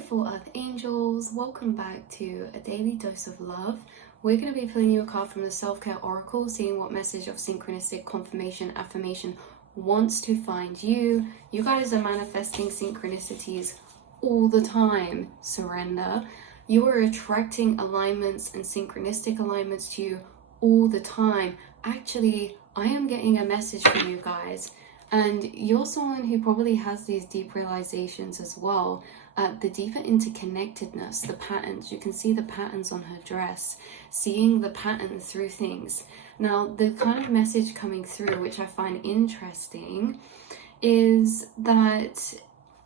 beautiful earth angels, welcome back to a daily dose of love. We're going to be pulling you a card from the self-care oracle, seeing what message of synchronistic confirmation affirmation wants to find you. You guys are manifesting synchronicities all the time. Surrender. You are attracting alignments and synchronistic alignments to you all the time. Actually, I am getting a message for you guys, and you're someone who probably has these deep realizations as well. The deeper interconnectedness, the patterns. You can see the patterns on her dress, seeing the pattern through things. Now, the kind of message coming through, which I find interesting, is that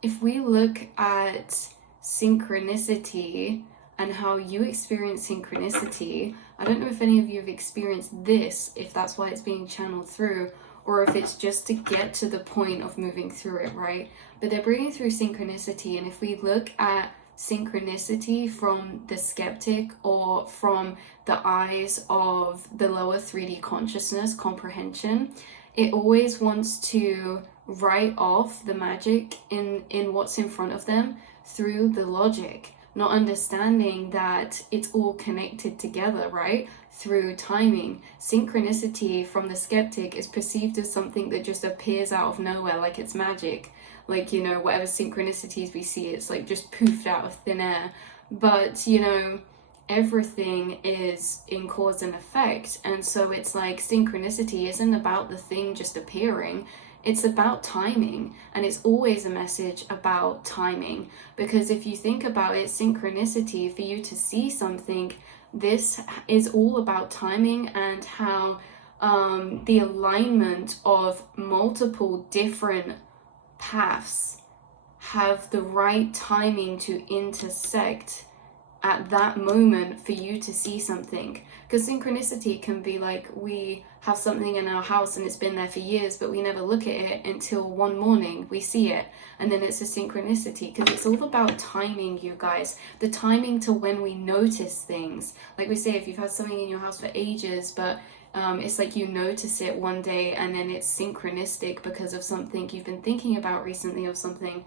if we look at synchronicity and how you experience synchronicity, I don't know if any of you have experienced this, if that's why it's being channeled through, or if it's just to get to the point of moving through it, right? But they're bringing through synchronicity, and if we look at synchronicity from the skeptic or from the eyes of the lower 3D consciousness comprehension, it always wants to write off the magic in what's in front of them through the logic, not understanding that it's all connected together, right? Through timing. Synchronicity from the skeptic is perceived as something that just appears out of nowhere, like it's magic. Like, you know, whatever synchronicities we see, it's like just poofed out of thin air. But, you know, everything is in cause and effect. And so it's like synchronicity isn't about the thing just appearing. It's about timing, and it's always a message about timing, because if you think about it, synchronicity, for you to see something, this is all about timing and how the alignment of multiple different paths have the right timing to intersect at that moment for you to see something. Because synchronicity can be like, we have something in our house and it's been there for years, but we never look at it until one morning we see it, and then it's a synchronicity. Because it's all about timing, you guys. The timing to when we notice things. Like we say, if you've had something in your house for ages, but it's like you notice it one day and then it's synchronistic because of something you've been thinking about recently or something.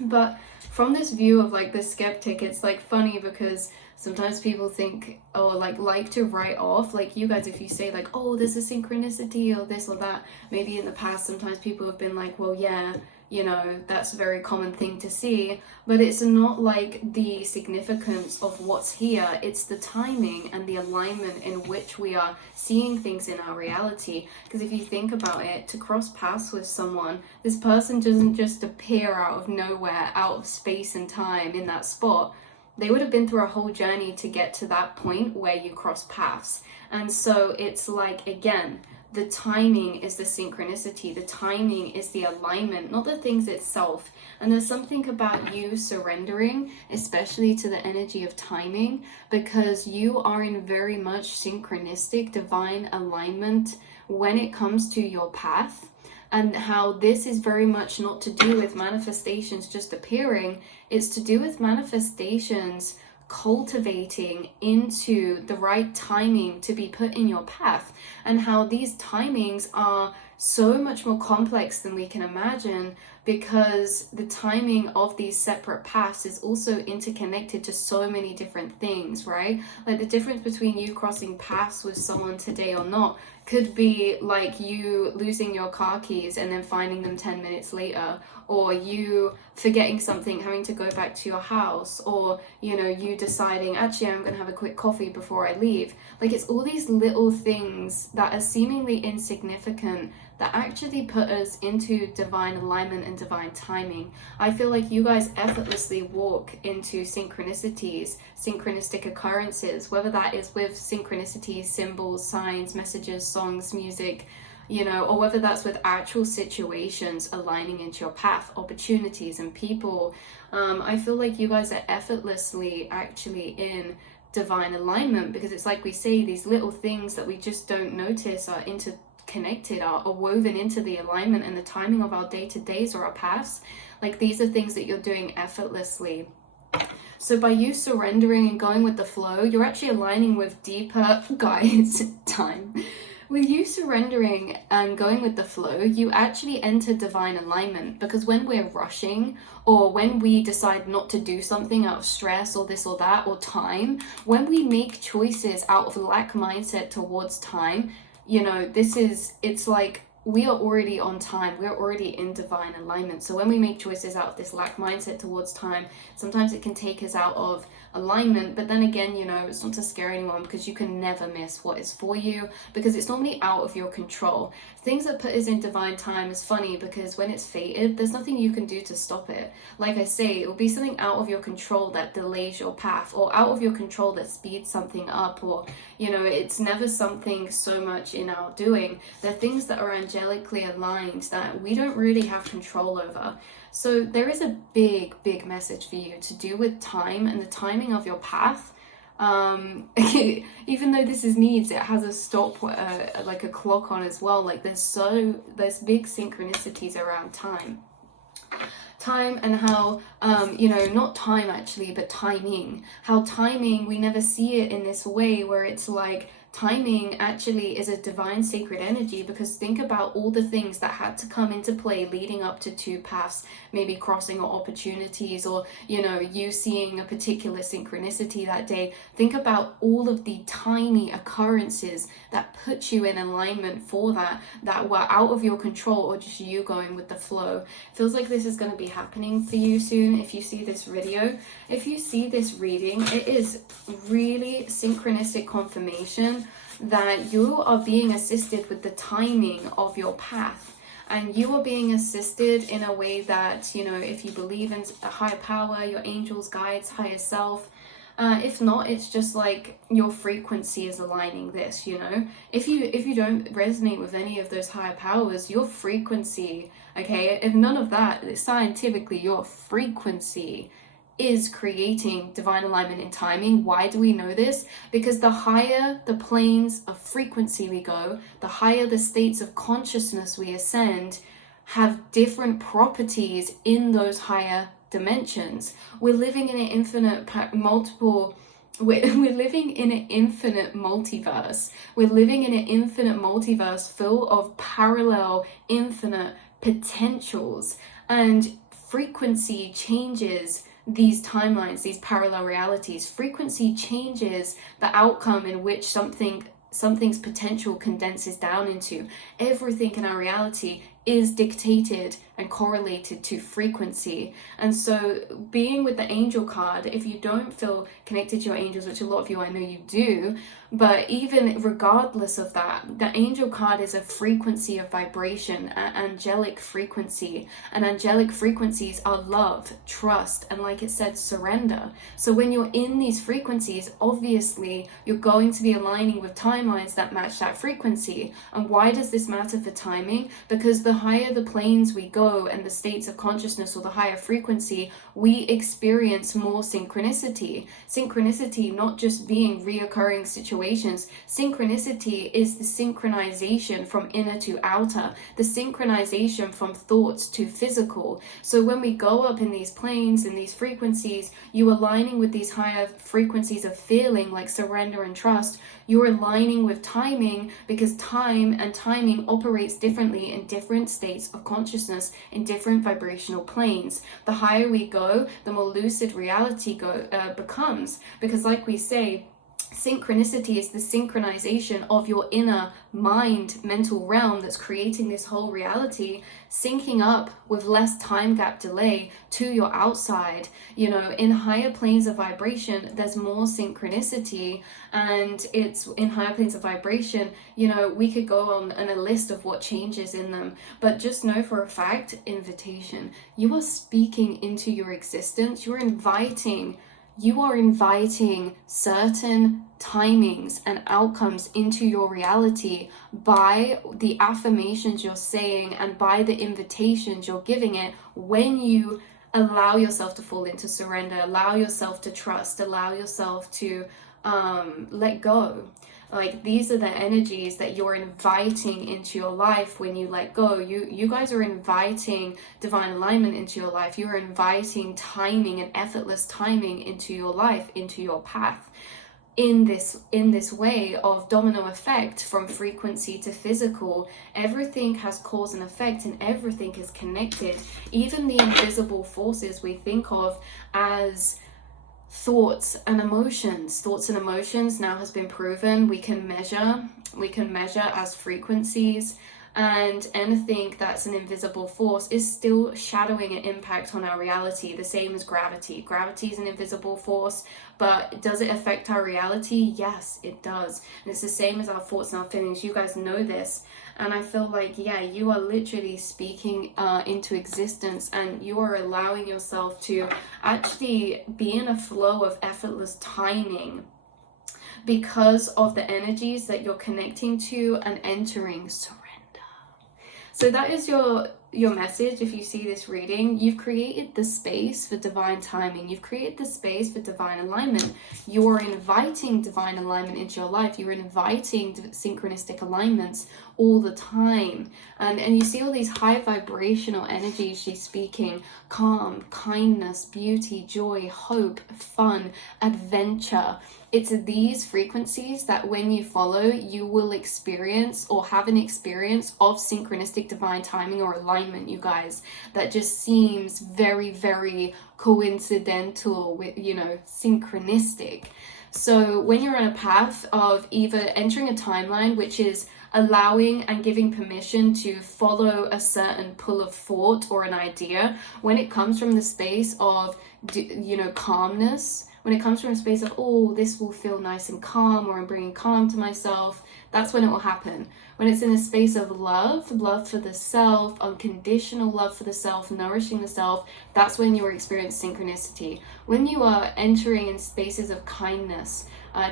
But from this view of like the skeptic, it's like funny because sometimes people think, or like to write off, like you guys, if you say like, oh, there's a synchronicity or this or that, maybe in the past sometimes people have been like, well, yeah, you know, that's a very common thing to see, but it's not like the significance of what's here. It's the timing and the alignment in which we are seeing things in our reality. Because if you think about it, to cross paths with someone, this person doesn't just appear out of nowhere, out of space and time in that spot. They would have been through a whole journey to get to that point where you cross paths. And so it's like, again, the timing is the synchronicity. The timing is the alignment, not the things itself. And there's something about you surrendering, especially to the energy of timing, because you are in very much synchronistic divine alignment when it comes to your path. And how this is very much not to do with manifestations just appearing. It's to do with manifestations cultivating into the right timing to be put in your path, and how these timings are so much more complex than we can imagine, because the timing of these separate paths is also interconnected to so many different things, right? Like the difference between you crossing paths with someone today or not could be like you losing your car keys and then finding them 10 minutes later, or you forgetting something, having to go back to your house, or, you know, you deciding, actually, I'm going to have a quick coffee before I leave. Like, it's all these little things that are seemingly insignificant that actually put us into divine alignment and divine timing. I feel like you guys effortlessly walk into synchronicities, synchronistic occurrences, whether that is with synchronicities, symbols, signs, messages, songs, music, you know, or whether that's with actual situations aligning into your path, opportunities and people. I feel like you guys are effortlessly actually in divine alignment, because it's like we say, these little things that we just don't notice are interconnected, are woven into the alignment and the timing of our day-to-days or our paths. Like, these are things that you're doing effortlessly. So by you surrendering and going with the flow, you're actually aligning with deeper, guys, time, With you surrendering and going with the flow, you actually enter divine alignment, because when we're rushing, or when we decide not to do something out of stress or this or that or time, when we make choices out of lack mindset towards time, you know, it's like we are already on time, we're already in divine alignment. So when we make choices out of this lack mindset towards time, sometimes it can take us out of alignment. But then again, you know, it's not to scare anyone, because you can never miss what is for you, because it's normally out of your control. Things that put us in divine time is funny, because when it's fated, there's nothing you can do to stop it. Like I say, it will be something out of your control that delays your path, or out of your control that speeds something up, or, you know, it's never something so much in our doing. They're things that are angelically aligned that we don't really have control over. So there is a big message for you to do with time and the timing of your path. Even though this is needs, it has a stop, like a clock on as well. Like there's big synchronicities around time and how, you know, not time actually, but timing. How timing, we never see it in this way where it's like, timing actually is a divine sacred energy, because think about all the things that had to come into play leading up to two paths maybe crossing, or opportunities, or, you know, you seeing a particular synchronicity that day. Think about all of the tiny occurrences that put you in alignment for that were out of your control, or just you going with the flow. Feels like this is going to be happening for you soon. If you see this video, if you see this reading, it is really synchronistic confirmation that you are being assisted with the timing of your path, and you are being assisted in a way that, you know, if you believe in a higher power, your angels, guides, higher self. If not, it's just like your frequency is aligning this, you know. If you don't resonate with any of those higher powers, your frequency, okay, if none of that, scientifically, your frequency is creating divine alignment in timing. Why do we know this? Because the higher the planes of frequency we go, the higher the states of consciousness we ascend, have different properties in those higher dimensions. We're living in an infinite we're living in an infinite multiverse. We're living in an infinite multiverse full of parallel, infinite potentials, and frequency changes these timelines, these parallel realities. Frequency changes the outcome in which something's potential condenses down into. Everything in our reality is dictated and correlated to frequency. And so being with the angel card, if you don't feel connected to your angels, which a lot of you, I know you do, but even regardless of that, the angel card is a frequency of vibration, an angelic frequency, and angelic frequencies are love, trust, and like it said, surrender. So when you're in these frequencies, obviously you're going to be aligning with timelines that match that frequency. And why does this matter for timing? Because the higher the planes we go and the states of consciousness, or the higher frequency, we experience more synchronicity. Synchronicity not just being reoccurring situations. Synchronicity is the synchronization from inner to outer, the synchronization from thoughts to physical. So when we go up in these planes and these frequencies, you aligning with these higher frequencies of feeling like surrender and trust. You're aligning with timing, because time and timing operates differently in different states of consciousness, in different vibrational planes. The higher we go, the more lucid reality becomes, because like we say, synchronicity is the synchronization of your inner mind, mental realm that's creating this whole reality, syncing up with less time gap delay to your outside. You know, in higher planes of vibration, there's more synchronicity, and it's in higher planes of vibration, you know, we could go on a list of what changes in them, but just know for a fact, invitation. You are speaking into your existence. You are inviting certain timings and outcomes into your reality by the affirmations you're saying and by the invitations you're giving it when you allow yourself to fall into surrender, allow yourself to trust, allow yourself to let go. Like, these are the energies that you're inviting into your life when you let go. You guys are inviting divine alignment into your life. You're inviting timing and effortless timing into your life, into your path. in this way of domino effect from frequency to physical. Everything has cause and effect, and everything is connected. Even the invisible forces we think of as thoughts and emotions now has been proven we can measure as frequencies, and anything that's an invisible force is still shadowing an impact on our reality, the same as gravity. Gravity is an invisible force, but does it affect our reality? Yes, it does. And it's the same as our thoughts and our feelings. You guys know this. And I feel like, yeah, you are literally speaking into existence, and you are allowing yourself to actually be in a flow of effortless timing because of the energies that you're connecting to and entering. So that is your message. If you see this reading, you've created the space for divine timing. You've created the space for divine alignment. You're inviting divine alignment into your life. You're inviting synchronistic alignments all the time. And you see all these high vibrational energies she's speaking: calm, kindness, beauty, joy, hope, fun, adventure. It's these frequencies that when you follow, you will experience or have an experience of synchronistic divine timing or alignment, you guys, that just seems very, very coincidental with, synchronistic. So when you're on a path of either entering a timeline, which is allowing and giving permission to follow a certain pull of thought or an idea, when it comes from the space of, calmness, when it comes from a space of, oh, this will feel nice and calm, or I'm bringing calm to myself, that's when it will happen. When it's in a space of love for the self, unconditional love for the self, nourishing the self, that's when you'll experience synchronicity. When you are entering in spaces of kindness,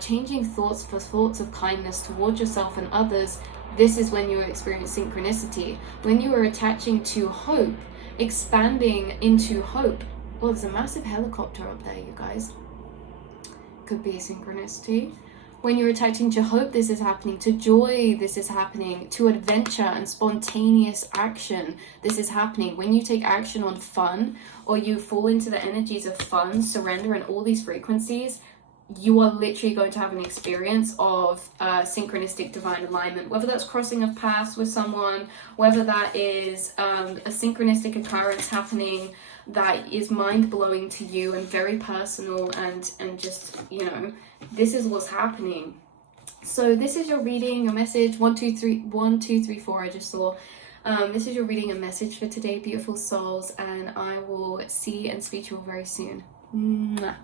changing thoughts for thoughts of kindness towards yourself and others, this is when you experience synchronicity. When you are attaching to hope, expanding into hope. Well, there's a massive helicopter up there, you guys. Could be a synchronicity. When you're attaching to hope, this is happening. To joy, this is happening. To adventure and spontaneous action, this is happening. When you take action on fun, or you fall into the energies of fun, surrender, and all these frequencies, you are literally going to have an experience of synchronistic divine alignment, whether that's crossing of paths with someone, whether that is a synchronistic occurrence happening that is mind-blowing to you and very personal, and just, this is what's happening. So this is your reading, your message. 1 2 3 4 I just saw. This is your reading and message for today, beautiful souls, and I will see and speak to you all very soon. Mwah.